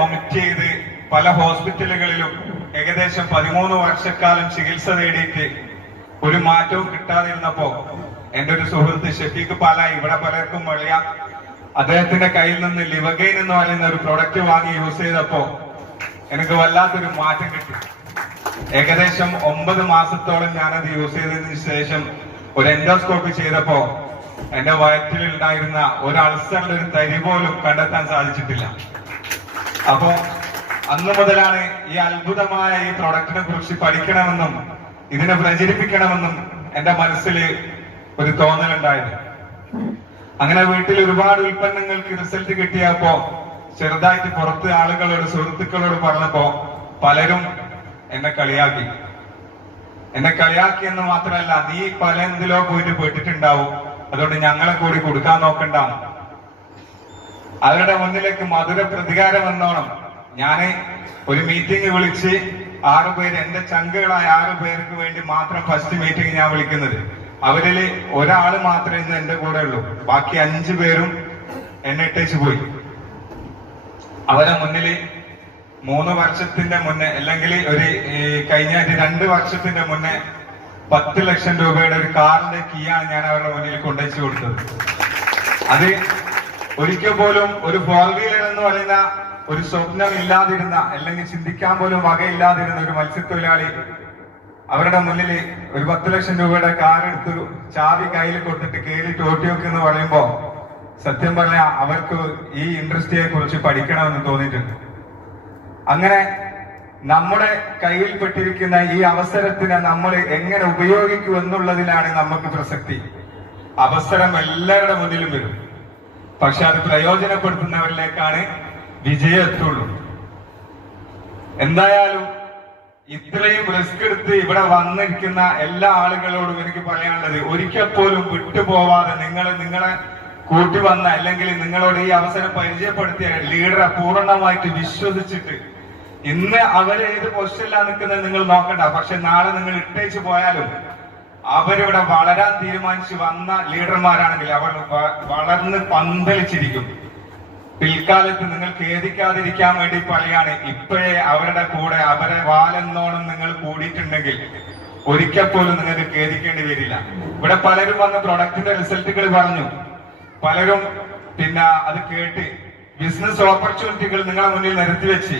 Vomit ചെയ്ത് പല ഹോസ്പിറ്റലുകളിലും ഏകദേശം 13 വർഷക്കാലം ചികിത്സ തേടിയിട്ട് ഒരു മാറ്റവും കിട്ടാതിരുന്നപ്പോ എന്റെ ഒരു സുഹൃത്ത് ഷഫീഖ് പാല, ഇവിടെ പലർക്കും അറിയാം, അദ്ദേഹത്തിന്റെ കയ്യിൽ നിന്ന് ലിവഗൈൻ എന്ന് പറയുന്ന ഒരു പ്രൊഡക്റ്റ് വാങ്ങി യൂസ് ചെയ്തപ്പോ എനിക്ക് വല്ലാത്തൊരു മാറ്റം കിട്ടി. ഏകദേശം 9 മാസത്തോളം ഞാനത് യൂസ് ചെയ്തതിനു ശേഷം ഒരു എൻഡോസ്കോപ്പി ചെയ്തപ്പോ എന്റെ വയറ്റിൽ ഉണ്ടായിരുന്ന ഒരു അൾസറിന്റെ ഒരു തരി പോലും കണ്ടെത്താൻ സാധിച്ചിട്ടില്ല. അപ്പോ അന്നു മുതലാണ് ഈ അത്ഭുതമായ ഈ പ്രൊഡക്റ്റിനെ കുറിച്ച് പഠിക്കണമെന്നും ഇതിനെ പ്രചരിപ്പിക്കണമെന്നും എന്റെ മനസ്സിൽ ഒരു തോന്നലുണ്ടായത്. അങ്ങനെ വീട്ടിൽ ഒരുപാട് ഉൽപ്പന്നങ്ങൾക്ക് റിസൾട്ട് കിട്ടിയപ്പോ ചെറുതായിട്ട് പുറത്ത് ആളുകളോട്, സുഹൃത്തുക്കളോട് പറഞ്ഞപ്പോ പലരും എന്നെ കളിയാക്കി എന്ന് മാത്രമല്ല, നീ പല എന്തിലോ പോയിട്ട് പെട്ടിട്ടുണ്ടാവും, അതുകൊണ്ട് ഞങ്ങളെ കൂടി കൊടുക്കാൻ നോക്കണ്ട. അവരുടെ മുന്നിലേക്ക് മധുര പ്രതികാരം എന്നോണം ഞാന് ഒരു മീറ്റിംഗ് വിളിച്ച് 6 പേര്, എന്റെ ചങ്കുകളായ 6 പേർക്ക് വേണ്ടി മാത്രം ഫസ്റ്റ് മീറ്റിംഗ് ഞാൻ വിളിക്കുന്നത്. അവരിൽ ഒരാള് മാത്രമേ ഇന്ന് എന്റെ കൂടെ ഉള്ളൂ, ബാക്കി 5 പേരും എന്നെ ഇട്ടേച്ച് പോയി. അവരെ മുന്നിൽ 3 വർഷത്തിന്റെ മുന്നേ, അല്ലെങ്കിൽ കഴിഞ്ഞ 2 വർഷത്തിന്റെ മുന്നേ 10 ലക്ഷം രൂപയുടെ ഒരു കാറിന്റെ കീയാണ് ഞാൻ അവരുടെ മുന്നിൽ കൊണ്ടുവച്ചു കൊടുത്തത്. അത് ഒരിക്കൽ പോലും ഒരു 4 വീലർ എന്ന് പറയുന്ന ഒരു സ്വപ്നം ഇല്ലാതിരുന്ന, അല്ലെങ്കിൽ ചിന്തിക്കാൻ പോലും വകയില്ലാതിരുന്ന ഒരു മത്സ്യത്തൊഴിലാളി അവരുടെ മുന്നിൽ ഒരു 10 ലക്ഷം രൂപയുടെ കാർ എടുത്ത് ചാവി കയ്യിൽ കൊടുത്തിട്ട് കേറിട്ട് ഓട്ടിയോക്ക് എന്ന് പറയുമ്പോ സത്യം പറഞ്ഞാൽ അവർക്ക് ഈ ഇൻഡസ്ട്രിയെ കുറിച്ച് പഠിക്കണമെന്ന് തോന്നിയിട്ടുണ്ട്. അങ്ങനെ നമ്മുടെ കയ്യിൽപ്പെട്ടിരിക്കുന്ന ഈ അവസരത്തിനെ നമ്മൾ എങ്ങനെ ഉപയോഗിക്കൂ എന്നുള്ളതിലാണ് നമുക്ക് പ്രസക്തി. അവസരം എല്ലാവരുടെ മുന്നിലും വരും, പക്ഷെ അത് പ്രയോജനപ്പെടുത്തുന്നവരിലേക്കാണ് വിജയം എത്തുള്ളൂ. എന്തായാലും ഇത്രയും റിസ്ക് എടുത്ത് ഇവിടെ വന്നിരിക്കുന്ന എല്ലാ ആളുകളോടും എനിക്ക് പറയാനുള്ളത്, ഒരിക്കൽ പോലും വിട്ടുപോവാതെ നിങ്ങളെ കൂട്ടി വന്ന, അല്ലെങ്കിൽ നിങ്ങളോട് ഈ അവസരം പരിചയപ്പെടുത്തിയ ലീഡറെ പൂർണ്ണമായിട്ട് വിശ്വസിച്ചിട്ട്, ഇന്ന് അവരേത് പൊസിഷനിലാണ് നിൽക്കുന്നത് നിങ്ങൾ നോക്കണ്ട, പക്ഷെ നാളെ നിങ്ങൾ ഇട്ടേച്ച് പോയാലും അവരിവിടെ വളരാൻ തീരുമാനിച്ച് വന്ന ലീഡർമാരാണെങ്കിൽ അവർ വളർന്ന് പന്തലിച്ചിരിക്കും. പിൽക്കാലത്ത് നിങ്ങൾ ഖേദിക്കാതിരിക്കാൻ വേണ്ടി പറയാണ്, ഇപ്പോഴേ അവരുടെ കൂടെ അവരെ വാലെന്നോണം നിങ്ങൾ കൂടിയിട്ടുണ്ടെങ്കിൽ ഒരിക്കൽ പോലും നിങ്ങൾക്ക് ഖേദിക്കേണ്ടി വരില്ല. ഇവിടെ പലരും വന്ന് പ്രൊഡക്റ്റിന്റെ റിസൾട്ടുകൾ പറഞ്ഞു, പലരും അത് കേട്ട് ബിസിനസ് ഓപ്പർച്യൂണിറ്റികൾ നിങ്ങളെ മുന്നിൽ നിരത്തി വെച്ച്